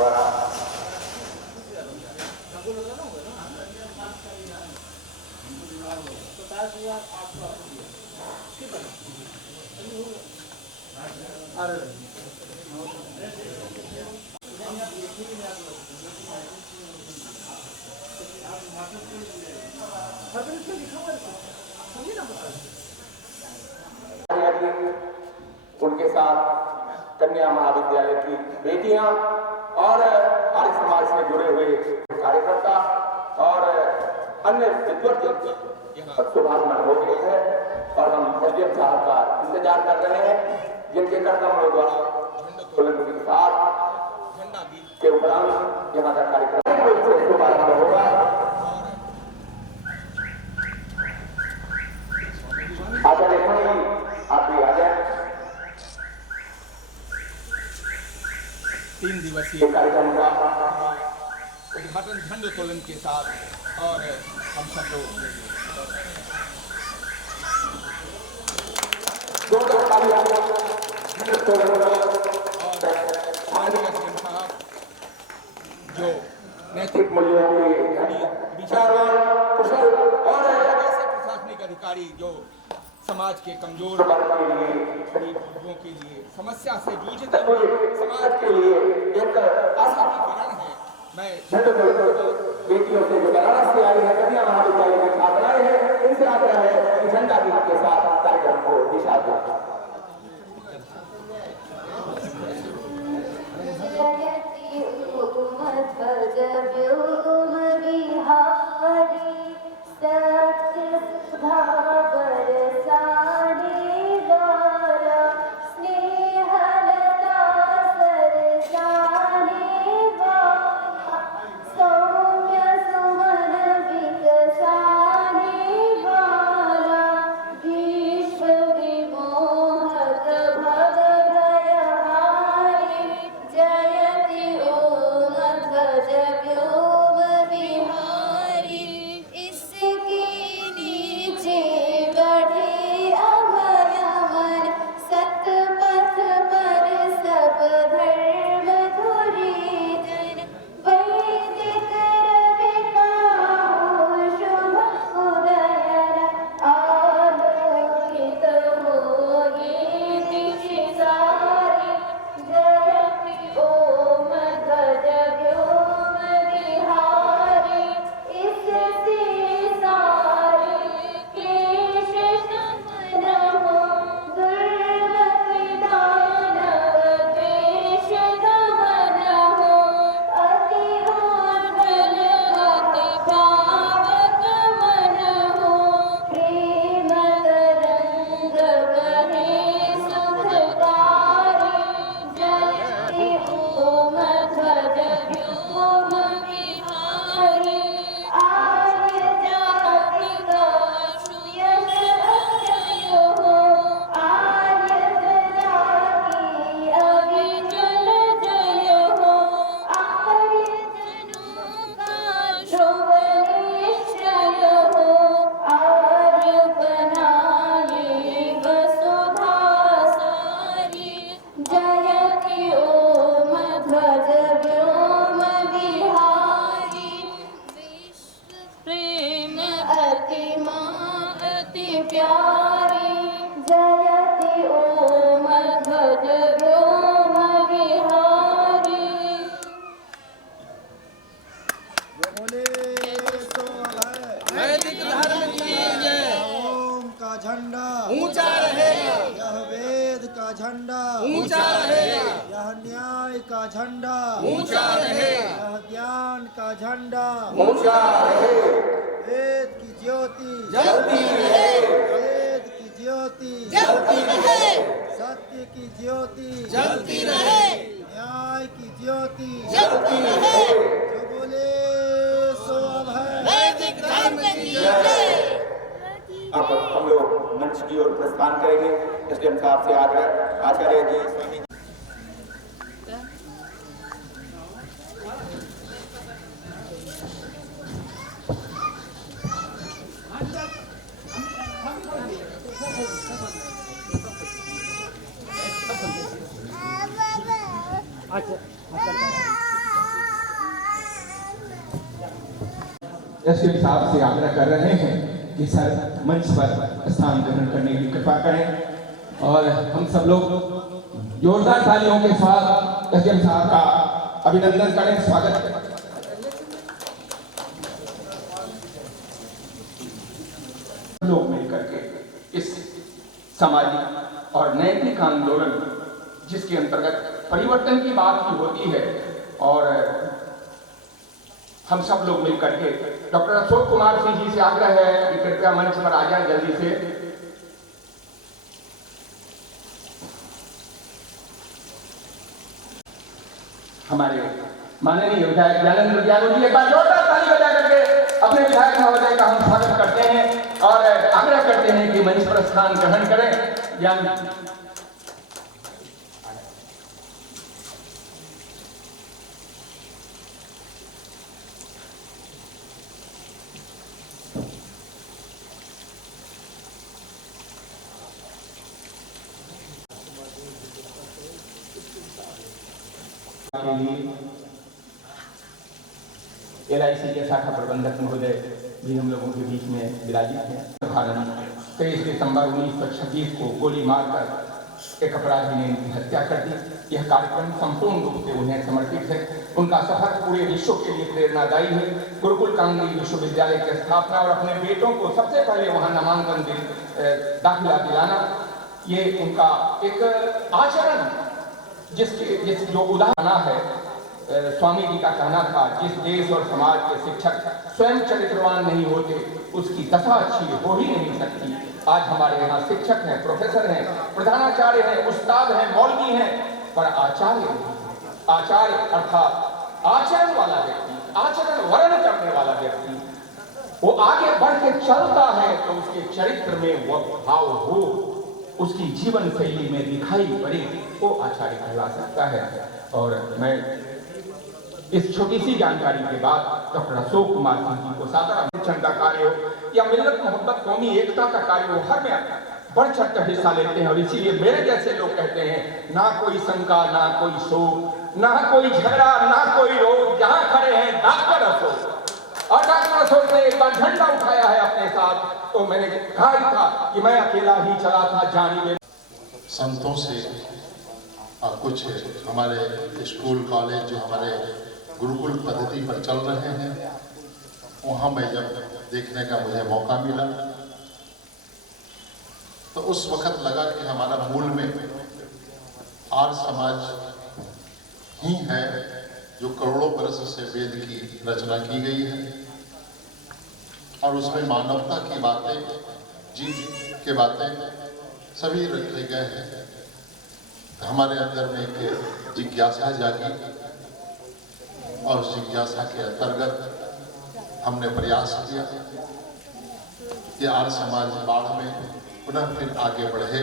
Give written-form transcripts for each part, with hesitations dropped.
द्वारा उनके साथ कन्या महाविद्यालय की बेटियां और आर्य समाज से जुड़े हुए कार्यकर्ता और अन्य विद्वत शुभागमन हो गए हैं और हम एसडीएम साहब का इंतजार कर रहे हैं, जिनके कर्तव्यों द्वारा के साथ के उपरांत यहाँ का कार्यक्रम शुभारंभ होगा। आचार्य आप भी आ जाए। 3 दिवसीय कार्यक्रम का उद्घाटन झंडोत्तोलन के साथ और हम सब लोग जो नैतिक मूल्यों के विचारवान कुशल और ऐसे प्रशासनिक अधिकारी जो समाज के कमजोर वर्ग के लिए, गरीब लोगों के लिए, समस्या से जूझते हुए समाज के लिए एक आशा की किरण है। मैं बेटियों से जो बनारस से आई है, कन्या महाविद्यालय की छात्राएं हैं, इनसे आग्रह है कि झंडा गीत के साथ कार्यक्रम को दिशा दें। झंडा ऊंचा रहेगा, यह न्याय का झंडा ऊंचा रहेगा, यह ज्ञान का झंडा ऊंचा रहे, वेद की ज्योति जलती रहे, वेद की ज्योति जलती रहे, सत्य की ज्योति जलती रहे, न्याय की ज्योति जलती रहे। जो बोले सो अब है। वैदिक धर्म की जय। अब हम लोग मंच की ओर प्रस्थान करेंगे। एसडीएम साहब से आग्रह, आचार्य जी, स्वामी जी। एसडीएम साहब से आग्रह कर रहे हैं कि सर मंच पर स्थान ग्रहण करने की कृपा करें और हम सब लोग जोरदार तालियों के साथ एसडीएम साहब का अभिनंदन करें, स्वागत करें। लोग मिलकर के इस सामाजिक और नैतिक आंदोलन जिसके अंतर्गत परिवर्तन की बात की होती है और हम सब लोग मिलकर के डॉक्टर अशोक कुमार सिंह जी से आग्रह है कि कृपया मंच पर आ जाए जल्दी से। हमारे माननीय विधायक ज्ञानेंद्र यादव जी एक बार जोरदार ताली बजा करके अपने विधायक महोदय का हम स्वागत करते हैं और आग्रह करते हैं कि मंच पर स्थान ग्रहण करें। ज्ञान के लिए LIC के शाखा प्रबंधक महोदय भी हम लोगों के बीच में विराजित हैं। 23 दिसंबर 1926 को गोली मारकर एक अपराधी ने इनकी हत्या कर दी। यह कार्यक्रम संपूर्ण रूप से उन्हें समर्पित है। उनका सफर पूरे विश्व के लिए प्रेरणादायी है। गुरुकुल कांग्रेस विश्वविद्यालय की स्थापना और अपने बेटों को सबसे पहले वहां नामांकन दाखिला दिलाना, ये उनका एक आचरण जो उदाहरण है। स्वामी जी का कहना था, जिस देश और समाज के शिक्षक स्वयं चरित्रवान नहीं होते उसकी दशा अच्छी हो ही नहीं सकती। आज हमारे यहाँ शिक्षक हैं, प्रोफेसर हैं, प्रधानाचार्य हैं, उस्ताद हैं, मौलवी हैं, पर आचार्य अर्थात आचरण वाला व्यक्ति, आचरण वर्ण करने वाला व्यक्ति, वो आगे बढ़ के चलता है तो उसके चरित्र में वो भाव हो, उसकी जीवन शैली में दिखाई पड़े, वो आचार्य कहला सकता है। और मैं इस छोटी सी जानकारी के बाद डॉक्टर अशोक कुमार सिंह जी को सादर अभिनंदन का कार्य हो या मिल्लत मोहब्बत कौमी एकता का कार्य हो, हर में बढ़ चढ़ कर हिस्सा लेते हैं। और इसीलिए मेरे जैसे लोग कहते हैं, ना कोई शंका, ना कोई शोक, ना कोई झगड़ा, ना कोई रोग, जहां खड़े हैं डॉक्टर अशोक। और डॉक्टर अशोक ने एक बार झंडा उठाया है अपने साथ, तो मैंने कहा ही था कि मैं अकेला ही चला था जानी में। संतों से और कुछ हमारे स्कूल कॉलेज जो हमारे गुरुकुल पद्धति पर चल रहे हैं, वहाँ मैं जब देखने का मुझे मौका मिला तो उस वक्त लगा कि हमारा मूल में आर्य समाज ही है, जो करोड़ों वर्ष से वेद की रचना की गई है और उसमें मानवता की बातें, जीव के बातें सभी रखे गए हैं। हमारे अंदर में एक जिज्ञासा जागी और उस जिज्ञासा के अंतर्गत हमने प्रयास किया कि आर्य समाज बाढ़ में पुनः फिर आगे बढ़े,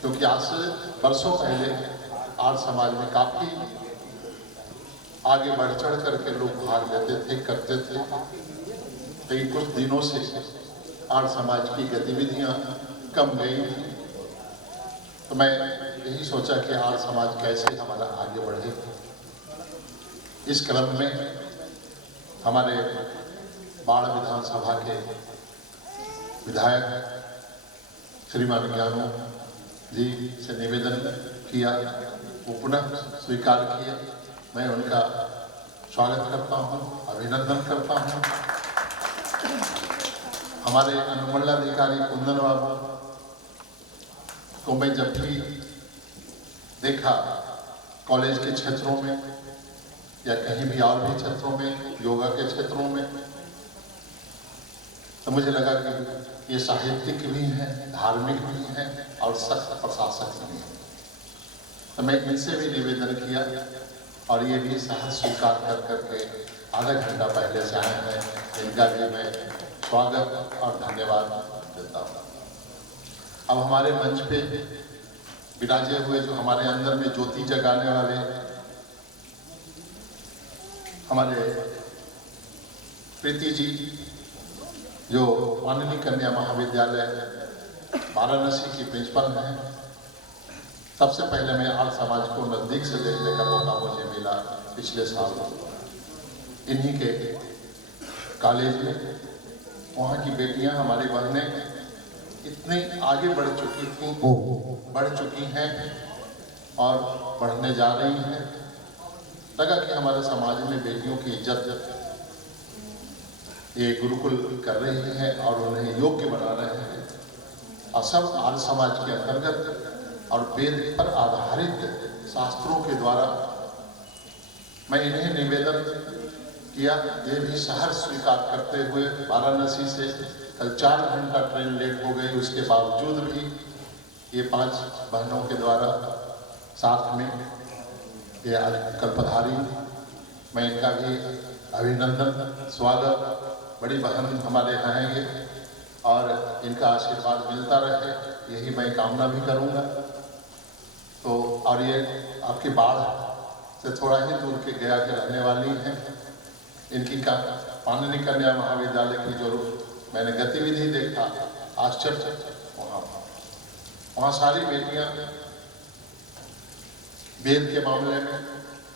क्योंकि आज से वर्षों पहले आर्य समाज में काफ़ी आगे बढ़ चढ़ करके लोग भाग लेते थे, करते थे। लेकिन कुछ दिनों से आर्य समाज की गतिविधियां कम गई थी, तो मैं यही सोचा कि आर्य समाज कैसे हमारा आगे बढ़े। इस क्रम में हमारे बाढ़ विधानसभा के विधायक श्रीमान ज्ञानू जी से निवेदन किया, वो पुनः स्वीकार किया। मैं उनका स्वागत करता हूँ, अभिनंदन करता हूँ। हमारे अनुमंडलाधिकारी कुंदन बाबू को मैं जब भी देखा कॉलेज के क्षेत्रों में या कहीं भी और भी क्षेत्रों में, योगा के क्षेत्रों में, तो मुझे लगा कि ये साहित्यिक भी हैं, धार्मिक भी हैं और सख्त प्रशासक भी हैं। तो मैं इनसे भी निवेदन किया और ये भी सहज स्वीकार कर करके आधा घंटा पहले से आए हैं। इनका भी मैं स्वागत और धन्यवाद देता हूँ। अब हमारे मंच पे विराजे हुए जो हमारे अंदर में ज्योति जगाने वाले हमारे प्रीति जी, जो माननीय कन्या महाविद्यालय वाराणसी की प्रिंसिपल हैं, सबसे पहले मैं आर्य समाज को नज़दीक से देखने का मौका मुझे मिला पिछले साल। इन्हीं के कॉलेज में, वहाँ की बेटियां, हमारी बहनें इतनी आगे बढ़ चुकी हैं और बढ़ने जा रही हैं। लगा कि हमारे समाज में बेटियों की इज्जत ये गुरुकुल कर रही है और उन्हें योग्य बना रहे हैं, और सब आर्य समाज के अंतर्गत और वेद पर आधारित शास्त्रों के द्वारा। मैं इन्हें निवेदन किया, ये भी शहर स्वीकार करते हुए वाराणसी से कल 4 घंटा ट्रेन लेट हो गई, उसके बावजूद भी ये 5 बहनों के द्वारा साथ में ये आज कल पधारी। मैं इनका भी अभिनंदन, स्वागत। बड़ी बहन हमारे यहाँ हैं ये, और इनका आशीर्वाद मिलता रहे, यही मैं कामना भी करूँगा। तो और ये आपकी बाढ़ से थोड़ा ही दूर के गया के रहने वाली हैं। इनकी पाणिनि कन्या महाविद्यालय की जो मैंने गतिविधि देखा, आश्चर्य। वहाँ सारी बेटियाँ वेद के मामले में,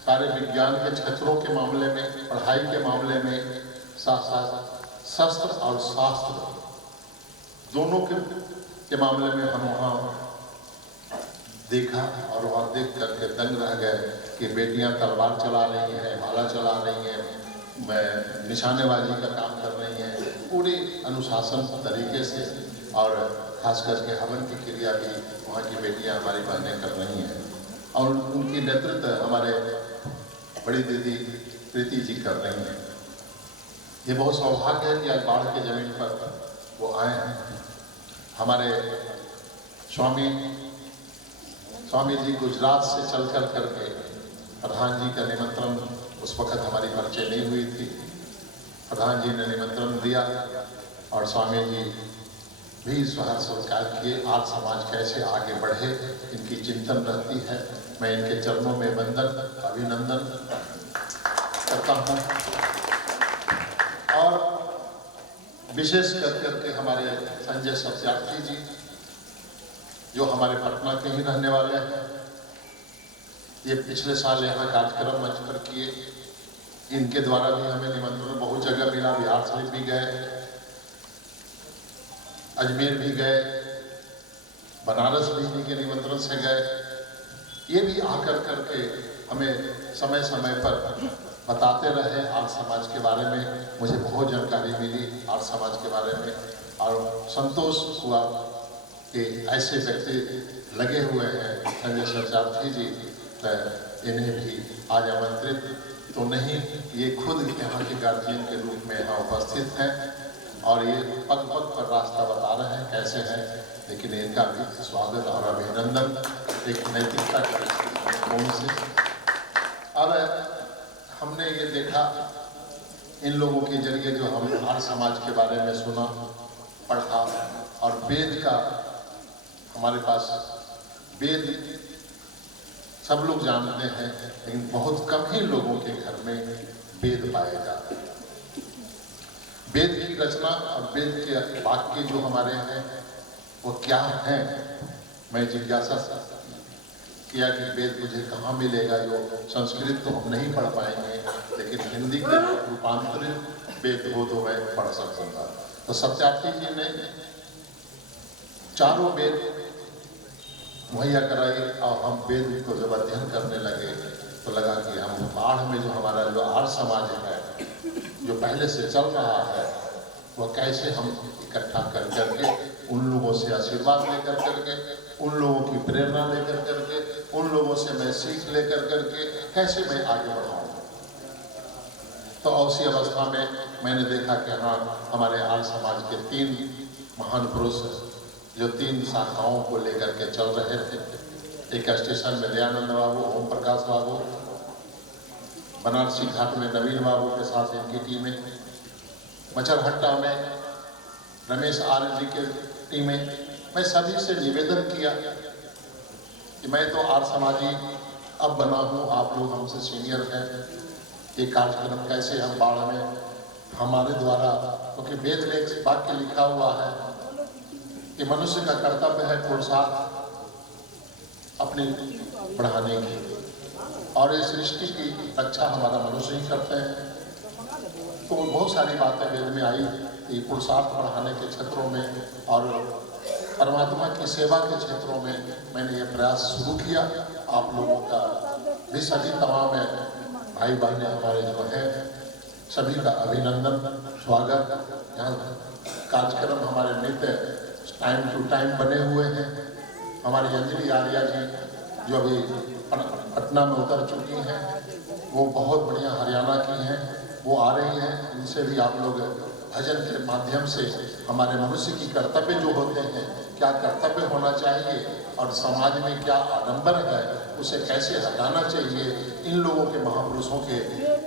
सारे विज्ञान के क्षेत्रों के मामले में, पढ़ाई के मामले में, साथ साथ शस्त्र और शास्त्र दोनों के मामले में हम वहाँ देखा, और वहाँ देख करके दंग रह गए कि बेटियाँ तलवार चला रही हैं, भाला चला रही हैं, निशानेबाजी का काम कर रही हैं, पूरी अनुशासन तरीके से, और खास करके हवन की क्रिया भी वहाँ की बेटियाँ, हमारी बहनें कर रही हैं, और उनकी नेतृत्व हमारे बड़ी दीदी प्रीति जी कर रही हैं। ये बहुत सौभाग्य है कि आज बाढ़ के जमीन पर वो आए हैं। हमारे स्वामी जी गुजरात से चल कर करके प्रधान जी का निमंत्रण, उस वक्त हमारी परिचय नहीं हुई थी, प्रधान जी ने निमंत्रण दिया और स्वामी जी भी स्वहर्ष स्वीकार किए। आज समाज कैसे आगे बढ़े, इनकी चिंतन रहती है। मैं इनके चरणों में वंदन, अभिनंदन करता हूँ। और विशेष करके हमारे संजय सत्यार्थी जी, जो हमारे पटना के ही रहने वाले हैं, ये पिछले साल यहाँ कार्यक्रम मंच पर किए। इनके द्वारा भी हमें निमंत्रण बहुत जगह मिला, बिहार शरीफ भी गए, अजमेर भी गए, बनारस भी इनके निमंत्रण से गए। ये भी आकर करके हमें समय समय पर बताते रहे आर्य समाज के बारे में। मुझे बहुत जानकारी मिली आर्य समाज के बारे में, और संतोष हुआ कि ऐसे व्यक्ति लगे हुए हैं संजय सत्यार्थी जी, इन्हें भी आज आमंत्रित तो नहीं, ये खुद यहाँ के गार्जियन के रूप में यहाँ उपस्थित हैं, और ये पग पग पर रास्ता बता रहे हैं कैसे है, लेकिन इनका भी स्वागत और अभिनंदन एक नैतिकता के दृष्टिकोण से। अब हमने ये देखा इन लोगों के जरिए, जो हम आर्य समाज के बारे में सुना, पढ़ा, और वेद का हमारे पास, वेद सब लोग जानते हैं, लेकिन बहुत कम ही लोगों के घर में वेद पाए जाते हैं। वेद की रचना और वेद के वाक्य जो हमारे हैं वो क्या हैं, मैं जिज्ञासा किया कि वेद मुझे कहाँ मिलेगा। जो संस्कृत तो हम नहीं पढ़ पाएंगे, लेकिन हिंदी के रूपांतरित वेद हो तो मैं पढ़ सकूंगा। तो सत्यार्थी जी ने चारों वेद मुहैया कराई, और हम वेद को जब अध्ययन करने लगे तो लगा कि हम बाढ़ में जो हमारा जो आर्य समाज है, जो पहले से चल रहा है, वह कैसे हम इकट्ठा कर करके उन लोगों से आशीर्वाद लेकर करके, उन लोगों की प्रेरणा लेकर करके, उन लोगों से मैं सीख लेकर करके कैसे मैं आगे बढ़ाऊँ। तो उसी अवस्था में मैंने देखा कि हाँ, हमारे आर्य समाज के 3 महान पुरुष जो 3 शाखाओं को लेकर के चल रहे थे। एक स्टेशन में दयानंद बाबू, ओम प्रकाश बाबू, बनारसी घाट में नवीन बाबू के साथ इनकी टीमें, मचरहट्टा में रमेश आर्य जी के टीमें। मैं सभी से निवेदन किया कि मैं तो आर्य समाजी अब बना हूँ, आप लोग हमसे सीनियर हैं, ये कार्यक्रम कैसे हम बाढ़ में हमारे द्वारा, क्योंकि वेद में एक वाक्य लिखा हुआ है कि मनुष्य का कर्तव्य है पुरुषार्थ अपनी बढ़ाने की, और इस सृष्टि की रक्षा हमारा मनुष्य ही करते हैं। तो बहुत सारी बातें वेद में आई कि पुरुषार्थ बढ़ाने के क्षेत्रों में और परमात्मा की सेवा के क्षेत्रों में मैंने ये प्रयास शुरू किया। आप लोगों का भी सभी तमाम भाई बहने हमारे जो हैं सभी का अभिनंदन, स्वागत। यहाँ कार्यक्रम हमारे नित्य टाइम टू टाइम बने हुए हैं। हमारी अंजलि आर्या जी जो अभी पटना में उतर चुकी हैं, वो बहुत बढ़िया हरियाणा की हैं, वो आ रही हैं। इनसे भी आप लोग भजन के माध्यम से हमारे मनुष्य की कर्तव्य जो होते हैं, क्या कर्तव्य होना चाहिए और समाज में क्या आडंबर है, उसे कैसे हटाना चाहिए, इन लोगों के महापुरुषों के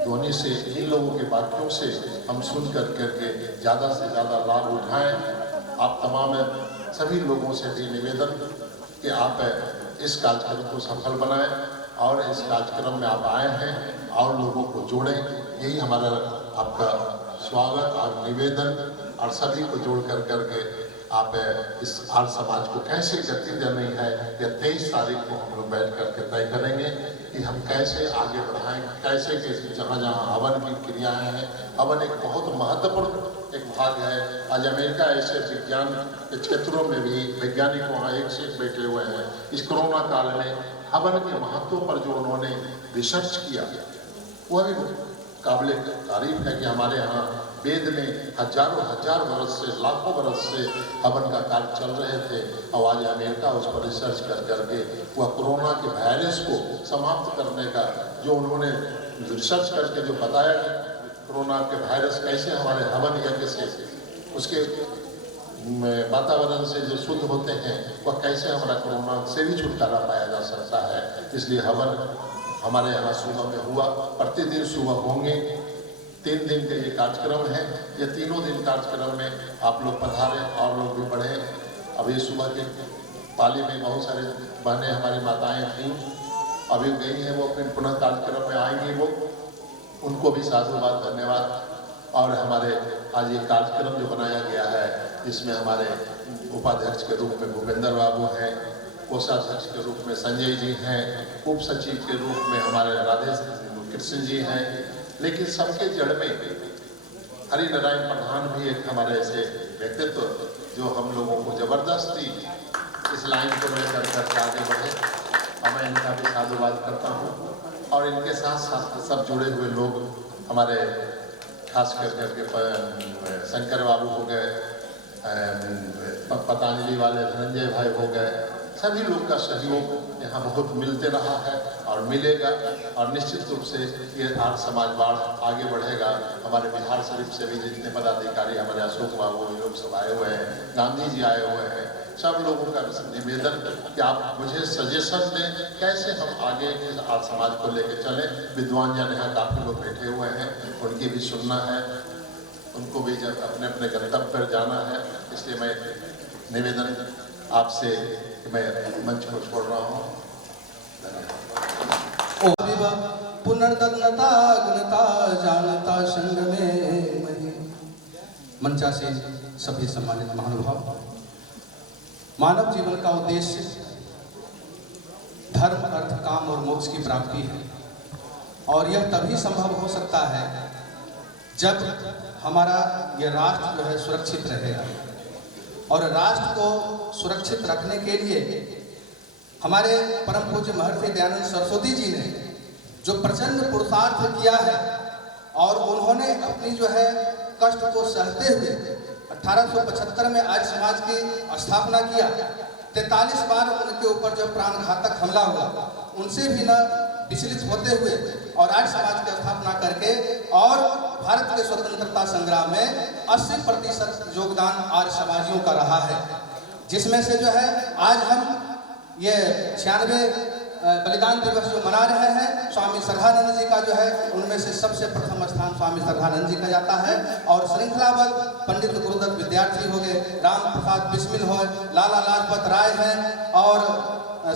ध्वनि से, इन लोगों के वाक्यों से हम सुन करके ज़्यादा से ज़्यादा लाभ उठाएं। आप तमाम सभी लोगों से भी निवेदन कि आप इस कार्यक्रम को सफल बनाएं और इस कार्यक्रम में आप आए हैं और लोगों को जोड़ें। यही हमारा आपका स्वागत और निवेदन, और सभी को जोड़ करके आप इस आर्य समाज को कैसे गति देनी है, या 23 तारीख को हम लोग बैठ करके तय करेंगे कि हम कैसे आगे बढ़ाएं, कैसे जहाँ जहाँ हवन की क्रियाएं हैं। हवन एक बहुत महत्वपूर्ण एक भाग है। आज अमेरिका ऐसे विज्ञान के क्षेत्रों में भी वैज्ञानिक वहाँ एक से एक बैठे हुए हैं। इस कोरोना काल में हवन के महत्व पर जो उन्होंने रिसर्च किया, वह भी काबिल तारीफ है कि हमारे यहाँ वेद में हजारों हजार वर्ष से, लाखों वर्ष से हवन का कार्य चल रहे थे, और आज अमेरिका उस पर रिसर्च करके वह कोरोना के वायरस को समाप्त करने का जो उन्होंने रिसर्च करके जो बताया कि कोरोना के वायरस कैसे हमारे हवन यज्ञ से, उसके वातावरण से जो शुद्ध होते हैं, वह कैसे हमारा कोरोना से भी छुटकारा पाया जा सकता है। इसलिए हवन हमारे यहाँ सुबह में हुआ, प्रतिदिन सुबह होंगे। 3 दिन के ये कार्यक्रम है। ये तीनों दिन कार्यक्रम में आप लोग पधारें और लोग भी बढ़ें। अभी सुबह के पाली में बहुत सारे बहनें हमारी माताएं थीं, अभी गई हैं, वो फिर पुनः कार्यक्रम में आएंगी, वो उनको भी साधुवाद, धन्यवाद। और हमारे आज ये कार्यक्रम जो बनाया गया है, इसमें हमारे उपाध्यक्ष के रूप में भूपेंद्र बाबू हैं, कोषाध्यक्ष के रूप में संजय जी हैं, उप सचिव के रूप में हमारे राधे कृष्ण जी हैं, लेकिन सबके जड़ में हरि नारायण प्रधान भी एक हमारे ऐसे व्यक्तित्व जो हम लोगों को जबरदस्ती इस लाइन को लेकर कर आगे बढ़े, और मैं इनका भी साधुवाद करता हूँ। और इनके साथ साथ सब जुड़े हुए लोग हमारे खास करके शंकर बाबू हो गए, पतंजलि वाले धनंजय भाई हो गए, सभी लोग का सहयोग यहाँ बहुत मिलते रहा है और मिलेगा, और निश्चित रूप से ये आर्य समाज बाढ़ आगे बढ़ेगा। हमारे बिहार शरीफ से भी जितने पदाधिकारी हमारे अशोक बाबू लोग सब आए हुए हैं, गांधी जी आए हुए हैं, सब लोगों का निवेदन कि आप मुझे सजेशन दें कैसे हम आगे इस आर्य समाज को लेकर चलें। विद्वान जन यहाँ काफ़ी लोग बैठे हुए हैं, उनकी भी सुनना है, उनको भी जब अपने अपने गंतव्य पर जाना है। इसलिए मैं निवेदन आपसे मैं मंच को छोड़ रहा हूँ। पुनर्दग्नता अग्नता जानता संग में मही। मंचा से सभी सम्मानित महानुभाव, मानव जीवन का उद्देश्य धर्म, अर्थ, काम और मोक्ष की प्राप्ति है, और यह तभी संभव हो सकता है जब हमारा यह राष्ट्र जो है सुरक्षित रहेगा। और राष्ट्र को सुरक्षित रखने के लिए हमारे परम पूज्य महर्षि दयानंद सरस्वती जी ने जो प्रचंड पुरुषार्थ किया है, और उन्होंने अपनी जो है कष्ट को सहते हुए 1875 में आर्य समाज की स्थापना किया। 43 बार उनके ऊपर जो प्राणघातक हमला हुआ, उनसे भी न विचलित होते हुए और आर्य समाज की स्थापना करके, और भारत के स्वतंत्रता संग्राम में 80% योगदान आर्य समाजियों का रहा है, जिसमें से जो है आज हम ये 96 बलिदान दिवस जो मना रहे हैं, स्वामी श्रद्धानंद जी का जो है उनमें से सबसे प्रथम स्थान स्वामी श्रद्धानंद जी का जाता है। और श्रृंखलाबद्ध पंडित गुरुदत्त विद्यार्थी हो गए, राम प्रसाद बिस्मिल हो, लाला लाजपत राय हैं, और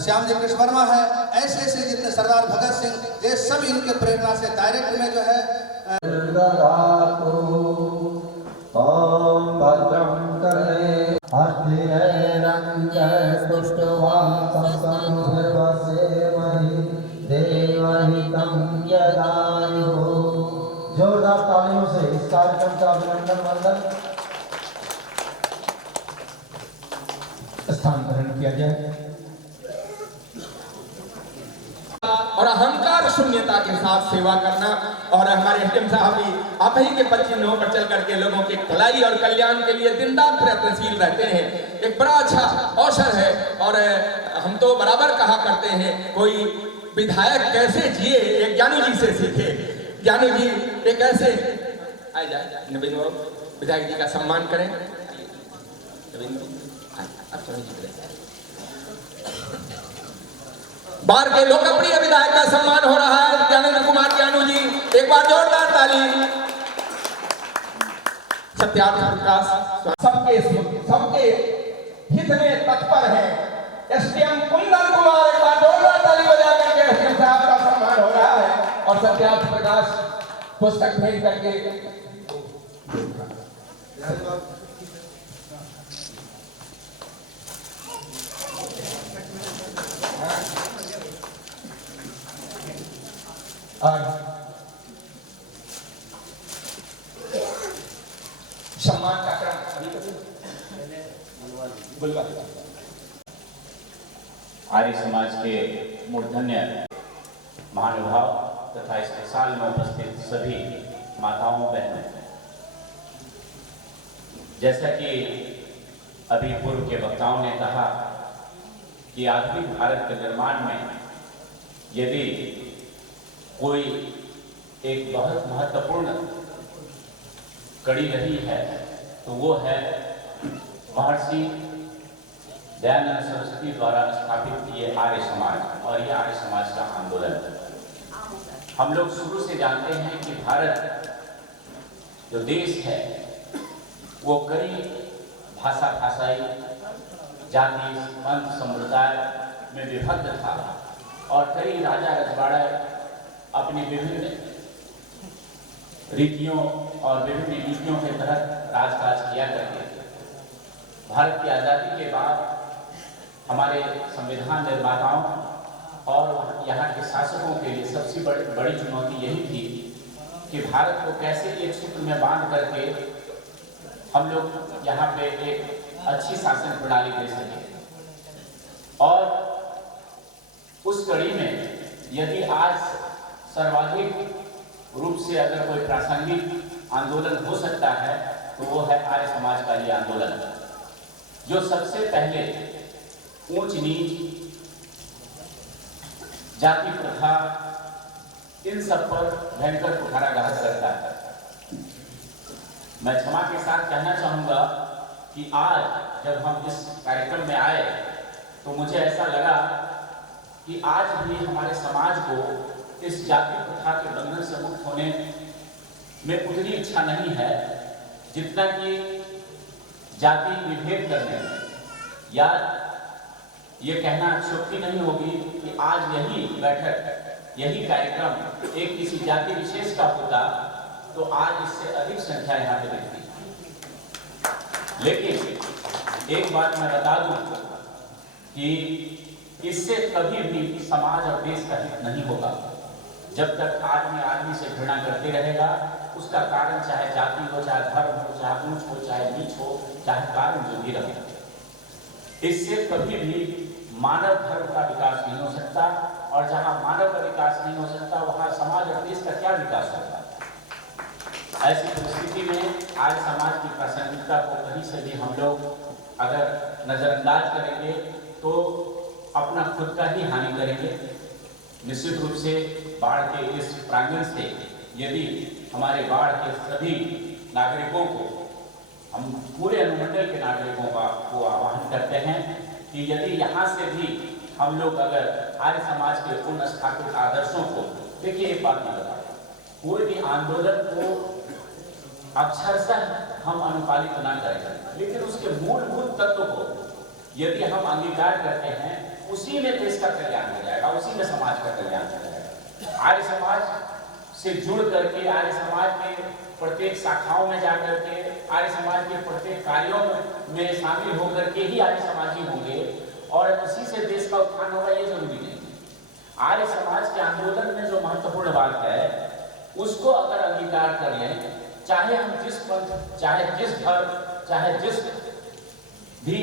श्याम जी कृष्ण वर्मा है, ऐसे ऐसे जितने सरदार भगत सिंह, ये सब इनके प्रेरणा से डायरेक्ट में जो है ओम भद्रं करे देवहितं यदायुः। जोरदार तालियों से इस कार्यक्रम का अभिनंदन वंदन स्थान ग्रहण किया जाए और अहंकार शून्यता के साथ सेवा करना। और हमारे एसडीएम साहब भी आप ही के 25 नंबर पर चल करके लोगों के भलाई और कल्याण के लिए दिन रात प्रयत्नशील रहते हैं। एक बड़ा अच्छा अवसर है। और हम तो बराबर कहा करते हैं, कोई विधायक कैसे जिए एक ज्ञानी जी से सीखे। ज्ञानी जी एक ऐसे आए जाए नवीन बाबू, विधायक जी का सम्मान करें। नवीन बार के लोकप्रिय विधायक का सम्मान हो रहा है, ज्ञानेंद्र कुमार ज्ञानू जी, एक बार जोरदार ताली। सत्यार्थ प्रकाश सबके हित में तत्पर है। एसडीएम कुंदन कुमार, एक बार जोरदार ताली बजा करके एसडीएम साहब का सम्मान हो रहा है। और सत्यार्थ प्रकाश पुस्तक भेज करके सम्मान का क्रम आर्य समाज के मूर्धन्य महानुभाव तथा इस साल में उपस्थित सभी माताओं बहनों, जैसा कि अभी पूर्व के वक्ताओं ने कहा कि आधुनिक भारत के निर्माण में यदि कोई एक बहुत महत्वपूर्ण कड़ी रही है तो वो है महर्षि दयानंद सरस्वती द्वारा स्थापित ये आर्य समाज और ये आर्य समाज का आंदोलन। हम लोग शुरू से जानते हैं कि भारत जो देश है वो कई भाषाई जाति पंथ समुदाय में विभक्त था और कई राजा रजवाड़े अपनी विभिन्न रीतियों और विभिन्न नीतियों के तहत राजकाज किया करते थे। भारत की आज़ादी के बाद हमारे संविधान निर्माताओं और यहाँ के शासकों के लिए सबसे बड़ी चुनौती यही थी कि भारत को कैसे एक सूत्र में बांध करके हम लोग यहाँ पे एक अच्छी शासन प्रणाली दे सके। और उस कड़ी में यदि आज सर्वाधिक रूप से अगर कोई प्रासंगिक आंदोलन हो सकता है तो वो है आर्य समाज का ये आंदोलन, जो सबसे पहले ऊंच नीच, जाति प्रथा, इन सब पर भयंकर कुठाराघात करता है। मैं क्षमा के साथ कहना चाहूँगा कि आज जब हम इस कार्यक्रम में आए तो मुझे ऐसा लगा कि आज भी हमारे समाज को इस जाति प्रथा के बंधन से मुक्त होने में उतनी इच्छा नहीं है जितना कि जाति विभेद करने में। या ये कहना शोभती नहीं होगी कि आज यही बैठक, यही कार्यक्रम एक किसी जाति विशेष का होता तो आज इससे अधिक संख्या यहाँ पे दिखती। लेकिन एक बात मैं बता दूं कि इससे कभी भी समाज और देश का हित नहीं होगा जब तक आदमी आदमी से घृणा करते रहेगा। उसका कारण चाहे जाति हो, चाहे धर्म हो, चाहे ऊंच हो, चाहे नीच हो, चाहे कारण जो भी रहे, इससे कभी भी मानव धर्म का विकास नहीं हो सकता। और जहां मानव का विकास नहीं हो सकता वहां समाज और देश का क्या विकास होगा। ऐसी परिस्थिति में आज समाज की प्रासंगिकता को कहीं से भी हम लोग अगर नजरअंदाज करेंगे तो अपना खुद का ही हानि करेंगे। निश्चित रूप से बाढ़ के इस प्रांगण से यदि हमारे बाढ़ के सभी नागरिकों को, हम पूरे अनुमंडल के नागरिकों को आह्वान करते हैं कि यदि यहाँ से भी हम लोग अगर आर्य समाज के उन स्थापित आदर्शों को, देखिए एक बात मैं बता, कोई भी आंदोलन को अक्षरशः हम अनुपालित ना करें, लेकिन उसके मूलभूत तत्व को यदि हम अंगीकार करते हैं उसी में देश का कल्याण हो जाएगा, उसी में समाज का कल्याण हो जाएगा। आर्य समाज से जुड़ करके, आर्य समाज के प्रत्येक शाखाओं में जाकर के, आर्य समाज के प्रत्येक कार्यों में शामिल होकर के ही आर्य समाजी होंगे और इसी से देश का उत्थान होगा, ये जरूरी नहीं। आर्य समाज के आंदोलन में जो महत्वपूर्ण बात है उसको अगर अंगीकार कर लें चाहे हम जिस पंथ, चाहे जिस धर्म, चाहे जिस भी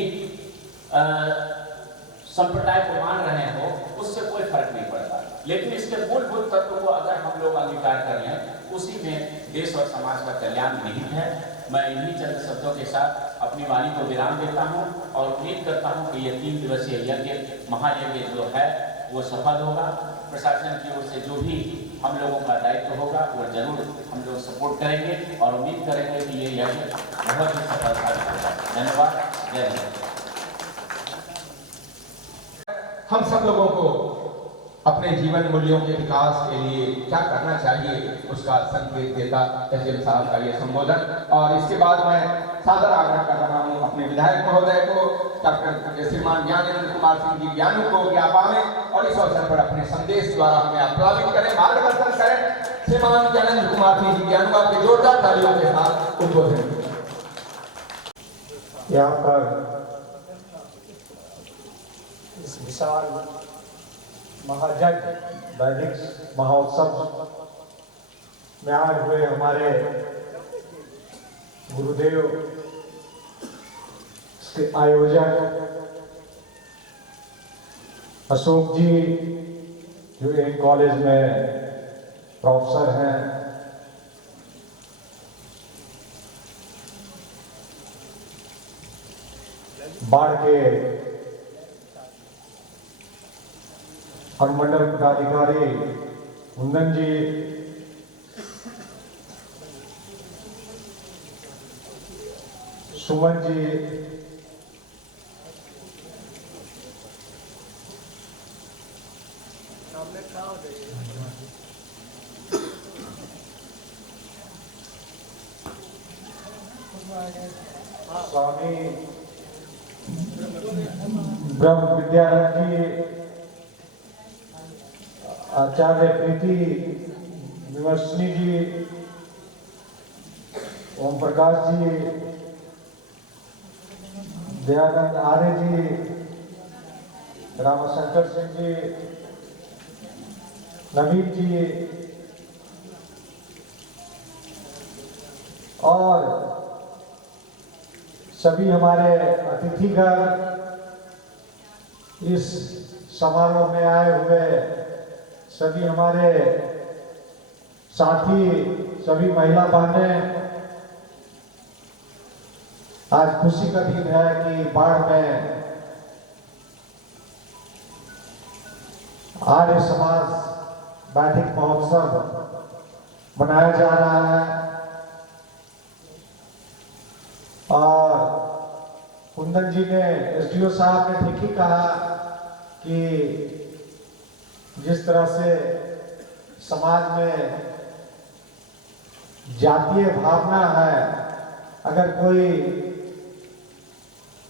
संप्रदाय को मान रहे हो, उससे कोई फर्क नहीं पड़ता। लेकिन इसके मूलभूत तत्व को अगर हम लोग अंगीकार कर लें, उसी में देश और समाज का कल्याण निहित है। मैं इन्हीं चंद शब्दों के साथ अपनी वाणी को विराम देता हूं और उम्मीद करता हूं कि यह 3 दिवसीय यज्ञ, महायज्ञ जो है वो सफल होगा। प्रशासन की ओर से जो भी हम लोगों का दायित्व होगा वो जरूर हम लोग सपोर्ट करेंगे और उम्मीद करेंगे कि ये यज्ञ बहुत ही सफल साबित होगा। धन्यवाद। जय हिंद। हम सब लोगों को अपने जीवन मूल्यों के विकास के लिए क्या करना चाहिए, उसका संकेत देता एसडीएम साहब का ये संबोधन। और इसके बाद मैं सादर आग्रह कर रहा हूँ अपने विधायक महोदय को, डॉक्टर श्रीमान ज्ञानेंद्र कुमार सिंह जी ज्ञानू को ज्ञापावें और इस अवसर पर अपने संदेश द्वारा हमें आप्लावित करें, मार्गदर्शन करें। श्रीमान ज्ञानेंद्र कुमार सिंह जी ज्ञानू आपके जोरदार तालियों के साथ उद्बोधन। यहाँ पर इस विशाल महायज्ञ वैदिक महोत्सव में आए हुए हमारे गुरुदेव, इसके आयोजक अशोक जी, जो एक कॉलेज में प्रोफेसर हैं, बाढ़ के अनुमंडल पदाधिकारी कुंदन जी, सुमन जी, स्वामी ब्रह्म विद्यानंद जी, आचार्य प्रीति विमर्शनी जी, ओम प्रकाश जी, दयानंद आर्य जी, रामशंकर सिंह जी, नवीन जी और सभी हमारे अतिथिगण, इस समारोह में आए हुए सभी हमारे साथी, सभी महिला बहनें, आज खुशी का दिन है कि बाढ़ में आर्य समाज वैदिक महोत्सव मनाया जा रहा है। और कुंदन जी ने, एसडीओ साहब ने ठीक ही कहा कि जिस तरह से समाज में जातीय भावना है, अगर कोई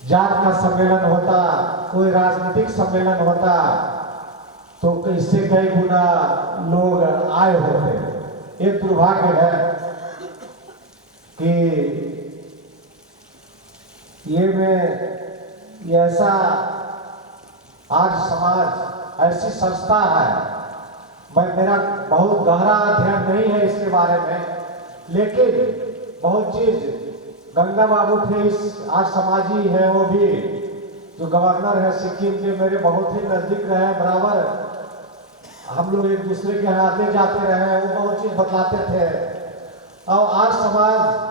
जात का सम्मेलन होता, कोई राजनीतिक सम्मेलन होता, तो इससे कई गुना लोग आए होते। एक दुर्भाग्य है कि ये ऐसा आज समाज, ऐसी संस्था है, मेरा बहुत गहरा अध्ययन नहीं है इसके बारे में, लेकिन बहुत चीज गंगा बाबू थे, इस आज समाजी है, वो भी जो गवर्नर है सिक्किम के, मेरे बहुत ही नजदीक रहे, बराबर हम लोग एक दूसरे के यहाँ आते जाते रहे, वो बहुत चीज बतलाते थे। और आज समाज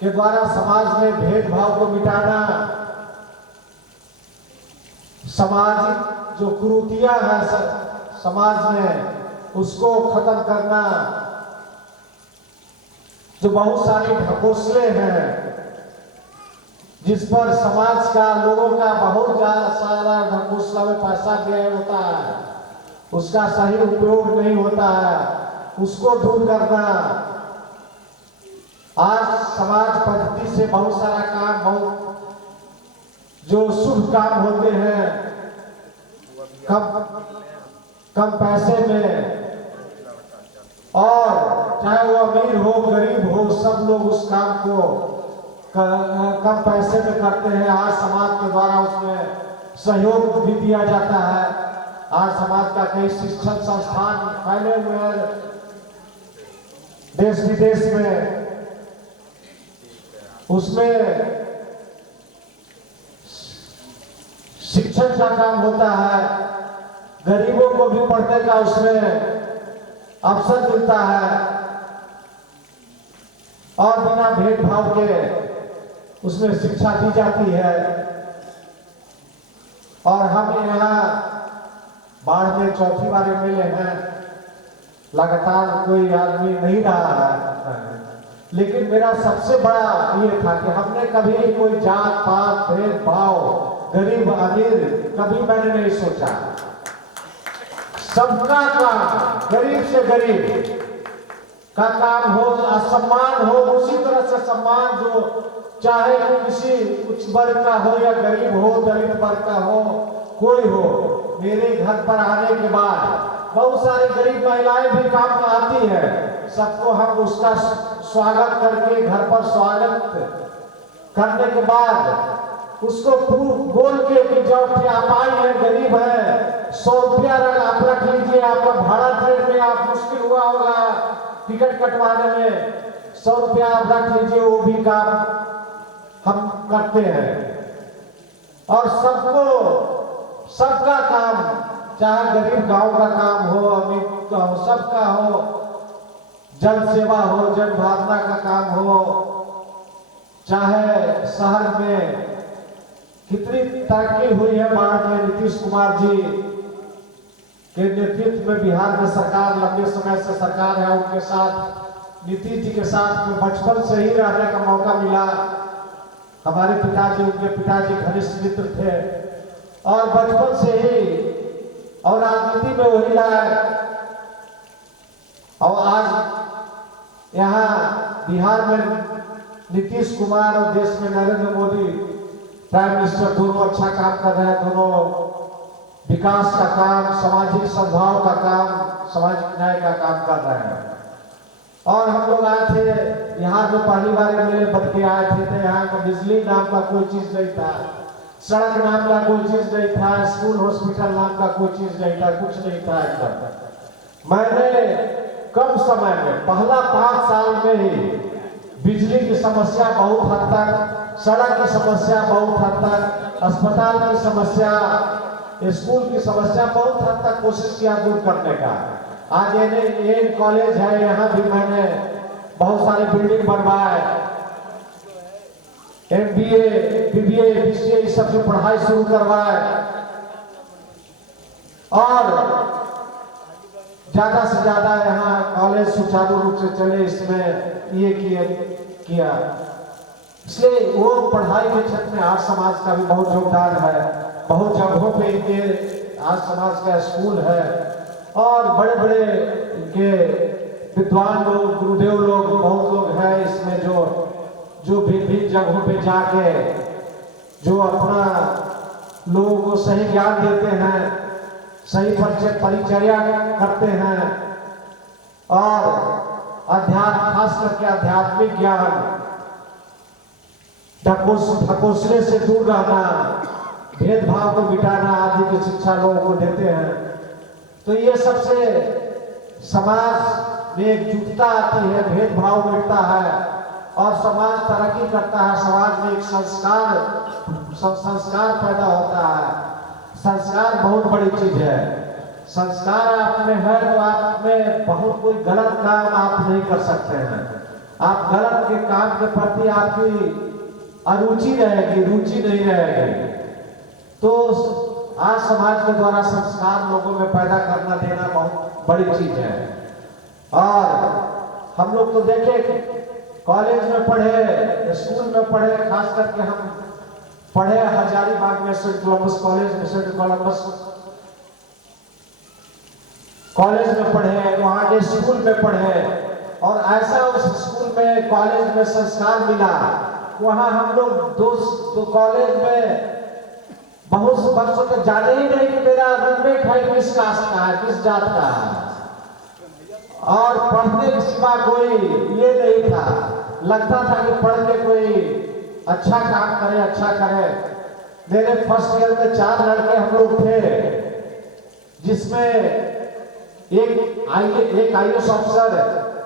के द्वारा समाज में भेदभाव को मिटाना, सामाजिक जो कुरीतियां हैं समाज में, उसको खत्म करना, जो बहुत सारी ढकोसले हैं जिस पर समाज का, लोगों का बहुत सारा ढकोसला में पैसा व्यय होता है, उसका सही उपयोग नहीं होता है, उसको दूर करना। आज समाज पद्धति से बहुत सारा काम, बहुत जो शुभ काम होते हैं, कम पैसे में, और चाहे वो अमीर हो गरीब हो, सब लोग उस काम को कम पैसे में करते हैं। आज समाज के द्वारा उसमें सहयोग भी दिया जाता है। आज समाज का कई शिक्षण संस्थान फैले हुए हैं, देश विदेश में, उसमें शिक्षण का काम होता है, गरीबों को भी पढ़ने का उसमें अवसर मिलता है और बिना भेदभाव के उसमें शिक्षा दी जाती है। और हम यहाँ बाढ़ में चौथी बार मिले हैं, लगातार कोई आदमी नहीं रहा है, लेकिन मेरा सबसे बड़ा ये था कि हमने कभी कोई जात पात भेदभाव गरीब अमीर कभी मैंने नहीं सोचा। सबका काम, गरीब से गरीब का काम हो, असम्मान हो उसी तरह से सम्मान, जो चाहे किसी उच्च वर्ग का हो या गरीब हो, दलित वर्ग का हो, कोई हो। मेरे घर पर आने के बाद बहुत सारी गरीब महिलाएं भी काम में आती है, सबको हम उसका स्वागत करके घर पर स्वागत करने के बाद उसको बोल के कि जब आप आई है, गरीब है, 100 रुपया आप रख लीजिए, आपका भाड़ा ट्रेन में आप मुश्किल हुआ होगा टिकट कटवाने में, 100 रुपया आप रख लीजिए, वो भी काम हम करते हैं। और सबको सबका काम, चाहे गरीब गांव का काम हो, अमीर का हो, सबका हो, जन सेवा हो, जन भावना का काम हो, चाहे शहर में कितनी तरक्की हुई है बाढ़ में, नीतीश कुमार जी के नेतृत्व में बिहार में सरकार, लंबे समय से सरकार है, उनके साथ नीतीश जी के साथ में बचपन से ही रहने का मौका मिला। हमारे पिताजी, उनके पिताजी घनिष्ठ मित्र थे और बचपन से ही और राजनीति में वही लाए। और आज यहाँ बिहार में नीतीश कुमार और देश में नरेंद्र मोदी प्राइम मिनिस्टर दोनों अच्छा काम कर रहे हैं, दोनों विकास का काम, सामाजिक सद्भाव का काम, सामाजिक न्याय का काम कर रहे हैं। और हम लोग आए थे बिहार में, पहली बार मेले बन के आए थे, तो यहाँ का बिजली नाम का कोई चीज नहीं था, सड़क नाम का कोई चीज नहीं था, स्कूल हॉस्पिटल नाम का कोई चीज नहीं था, कुछ नहीं था एकदम। मैंने कम समय में, पहला 5 साल में ही बिजली की समस्या बहुत हद तक, सड़क की समस्या बहुत हद तक, अस्पताल की समस्या, स्कूल की समस्या बहुत हद तक कोशिश किया दूर करने का। आज ये कॉलेज है, यहाँ भी मैंने बहुत सारे बिल्डिंग बनवाए, MBA, BBA, BCA इस सब की पढ़ाई शुरू करवाए और ज्यादा से ज्यादा यहाँ कॉलेज सुचारू रूप से चले, इसमें ये किया। इसलिए वो पढ़ाई के क्षेत्र में आज समाज का भी बहुत योगदान है। बहुत जगहों पे इनके आज समाज का स्कूल है और बड़े बड़े इनके विद्वान लोग, गुरुदेव लोग, बहुत लोग हैं इसमें जो भिन्न जगहों पे जाके जो अपना लोगों को सही ज्ञान देते हैं, सही परिचर्या करते हैं और अध्यात्म, खास करके आध्यात्मिक ज्ञान, ढकोसले से दूर रहना, भेदभाव को मिटाना आदि की शिक्षा लोगों को देते हैं। तो ये सबसे समाज में एकजुटता आती है, भेदभाव मिटता है और समाज तरक्की करता है। समाज में एक संस्कार पैदा होता है। संस्कार बहुत बड़ी चीज है। संस्कार आप में है तो आप में बहुत कोई गलत काम आप नहीं कर सकते हैं। आप गलत के काम के प्रति आपकी अरुचि रहेगी, रुचि नहीं रहेगी। तो आज समाज के द्वारा संस्कार लोगों में पैदा करना देना बहुत बड़ी चीज है। और हम लोग तो देखे कॉलेज में पढ़े, स्कूल में पढ़े, खास करके हम पढ़े हजारीबाग में सेंट कोलंबस कॉलेज में, सेंट कोलंबस कॉलेज में पढ़े, वहाँ के स्कूल में पढ़े और ऐसा उस स्कूल में कॉलेज में संस्कार मिला। वहाँ हम लोग दो कॉलेज में बहुत वर्षों तक जाने ही नहीं कि मेरा रूममेट है किस कास्ट का है, किस जात का है, और पढ़ने के सिवा कोई ये नहीं था। लगता था कि पढ़ के कोई अच्छा काम करे, अच्छा करे। मेरे फर्स्ट ईयर में 4 लड़के हम लोग थे, जिसमें एक IAS officer,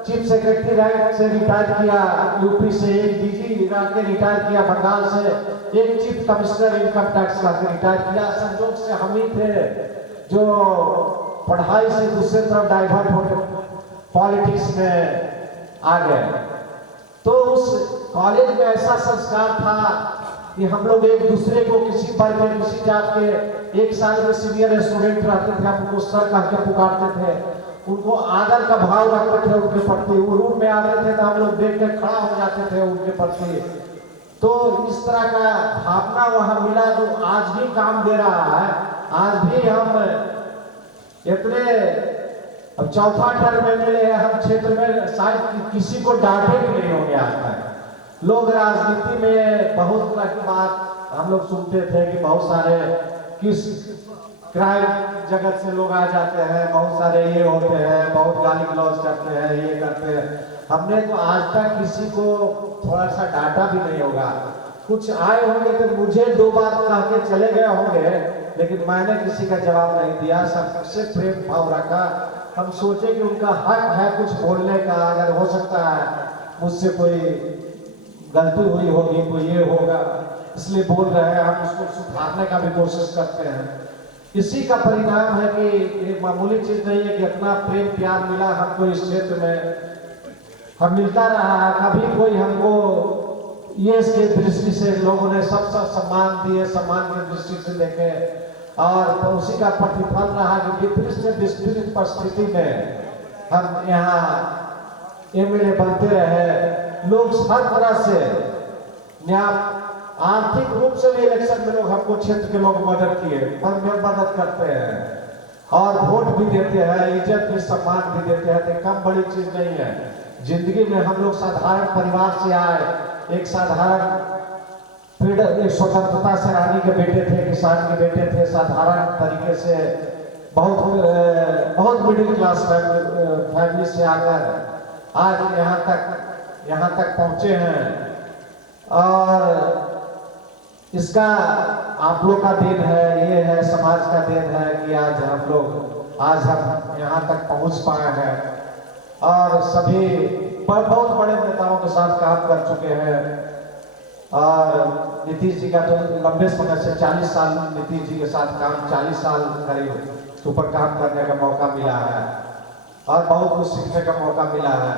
chief secretary rank से रिटायर किया यूपी से, एक डीजी रैंक के रिटायर किया बंगाल से, एक चीफ कमिश्नर इनकम टैक्स का रिटायर किया। संजोग से हम ही थे जो पढ़ाई से दूसरे तरफ डाइवर्ट होकर पॉलिटिक्स में आ गए। तो उस कॉलेज में ऐसा संस्कार था कि हम लोग एक दूसरे को किसी वर्ग के, किसी जात के, एक साल में सीनियर स्टूडेंट रहते थे, हम उनको सर कह के पुकारते थे, उनको आदर का भाव रखते थे उनके प्रति। वो रूम में आते थे तो हम लोग देख के खड़ा हो जाते थे उनके प्रति। तो इस तरह का भावना वहां मिला जो आज भी काम दे रहा है। आज भी हम इतने, अब चौथा टर्म में मिले हम क्षेत्र में शायद किसी को डांटे भी नहीं होंगे आज तक। लोग राजनीति में बहुत तरह की बात हम लोग सुनते थे कि बहुत सारे किस क्राइम जगत से लोग आ जाते हैं, बहुत सारे ये होते हैं, बहुत गाली गलौज करते हैं, ये करते हैं। हमने तो आज तक किसी को थोड़ा सा डांटा भी नहीं होगा। कुछ आए होंगे तो मुझे दो बात कह के चले गए होंगे, लेकिन मैंने किसी का जवाब नहीं दिया, सबसे प्रेम भाव रखा। हम सोचे कि उनका हक है कुछ बोलने का, अगर हो सकता है मुझसे कोई गलती हुई होगी, कोई ये होगा इसलिए बोल रहे हैं, हम उसको सुधारने का भी कोशिश करते हैं। इसी का परिणाम है कि एक मामूली चीज नहीं है कि इतना प्रेम प्यार मिला हमको इस क्षेत्र में, हम मिलता रहा है। कभी कोई हमको ये इसके दृष्टि से लोगों ने सब सम्मान दिए, सम्मान की दृष्टि से देखे, और उसी का प्रतिफल रहा कि विपरीत परिस्थिति में हम यहाँ एमएलए बनते रहे। लोग हर तरह से आर्थिक रूप से भी इलेक्शन में लोग हमको क्षेत्र के लोग मदद किए, मदद करते हैं और वोट भी देते हैं, इज्जत भी सम्मान भी देते हैं। तो कम बड़ी चीज नहीं है जिंदगी में। हम लोग साधारण परिवार से आए, एक साधारण एक स्वतंत्रता सेनानी के बेटे थे, किसान के बेटे थे, साधारण तरीके से बहुत मिडिल क्लास फैमिली से आकर आज यहाँ तक पहुंचे हैं। और इसका आप लोग का देन है, ये है समाज का देन है कि आज हम यहाँ तक पहुंच पाए हैं। और सभी बहुत बड़े नेताओं के साथ काम कर चुके हैं। और नीतीश जी का तो लंबे समय से 40 साल नीतीश जी के साथ काम, 40 साल करीब ऊपर काम करने का मौका मिला है और बहुत कुछ सीखने का मौका मिला है।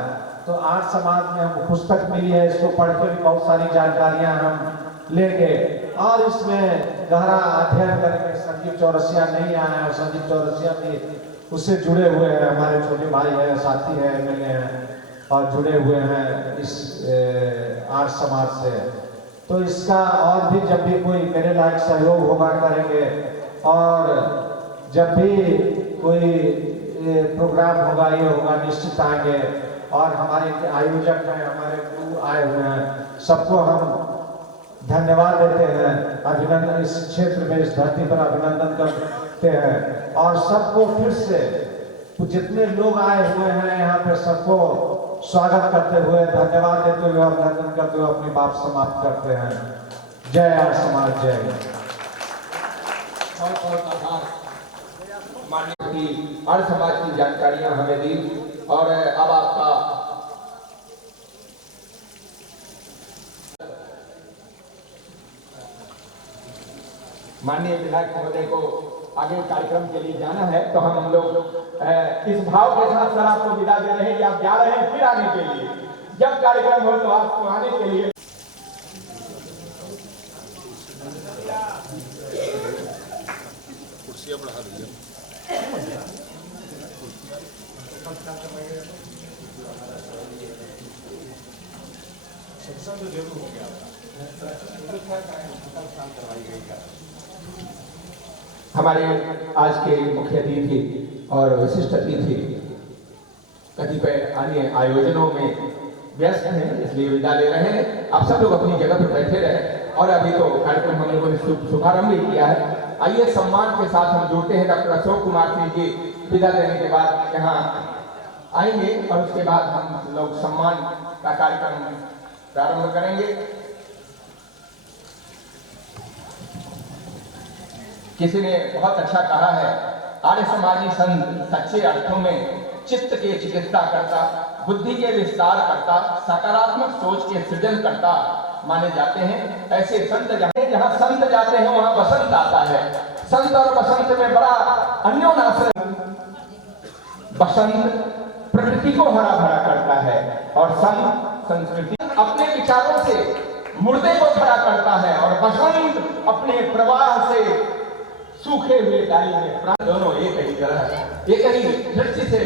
तो आज समाज में हमको पुस्तक मिली है, इसको पढ़ के भी बहुत सारी जानकारियां हम लेंगे और इसमें गहरा अध्ययन करेंगे। संजीव चौरसिया नहीं आए हैं और संजीव चौरसिया भी उससे जुड़े हुए हैं, हमारे छोटे भाई हैं, साथी हैं, एमएलए हैं और जुड़े हुए हैं इस आर्य समाज से। तो इसका और भी जब भी कोई मेरे लायक सहयोग होगा करेंगे, और जब भी कोई प्रोग्राम होगा ये होगा निश्चित आएंगे। और हमारे आयोजक हैं, हमारे गुरु आए हुए हैं, सबको हम धन्यवाद देते हैं, अभिनंदन, इस क्षेत्र में इस धरती पर अभिनंदन करते हैं। और सबको फिर से जितने लोग आए हुए हैं यहाँ पे सबको स्वागत करते हुए, धन्यवाद देते हुए, अभिनंदन करते हुए अपनी बात समाप्त करते हैं। जय आर्य समाज, जय। बहुत आभार माननीय की आर्य समाज की जानकारियां हमें दी। और अब आपका माननीय विधायक महोदय को आगे कार्यक्रम के लिए जाना है, तो हम लोग इस भाव के साथ सर आपको विदा दे रहे हैं कि आप जा रहे हैं फिर आने के लिए, जब कार्यक्रम हो तो आपको आने के लिए। कुर्सियां बढ़ा दीजिए। हमारे आज के मुख्य अतिथि और विशिष्ट अतिथि कतिपय अन्य आयोजनों में व्यस्त हैं, इसलिए विदा ले रहे हैं। आप सब लोग अपनी जगह पर बैठे रहे और अभी तो कार्यक्रम हम लोगों ने शुभारंभ ही किया है। आइए सम्मान के साथ हम जुड़ते हैं। डॉक्टर अशोक कुमार सिंह जी विदा लेने के बाद यहाँ आएंगे और उसके बाद हम लोग सम्मान का कार्यक्रम प्रारंभ करेंगे। किसी ने बहुत अच्छा कहा है, आर्य समाजी संघ सच्चे अर्थों में चित्त के चिकित्सा करता, बुद्धि के विस्तार करता, सकारात्मक सोच के सृजन करता माने जाते हैं। ऐसे संत जहाँ संत जाते हैं वहाँ बसंत आता है। संत और बसंत में बड़ा अन्योन्याश्रय। बसंत प्रकृति को हरा भरा करता है और संस्कृति अपने विचारों से मुर्दे को खड़ा करता है और बसंत अपने प्रवाह से सूखे हुए डाली में दोनों एक ही तरह एक ही दृष्टि से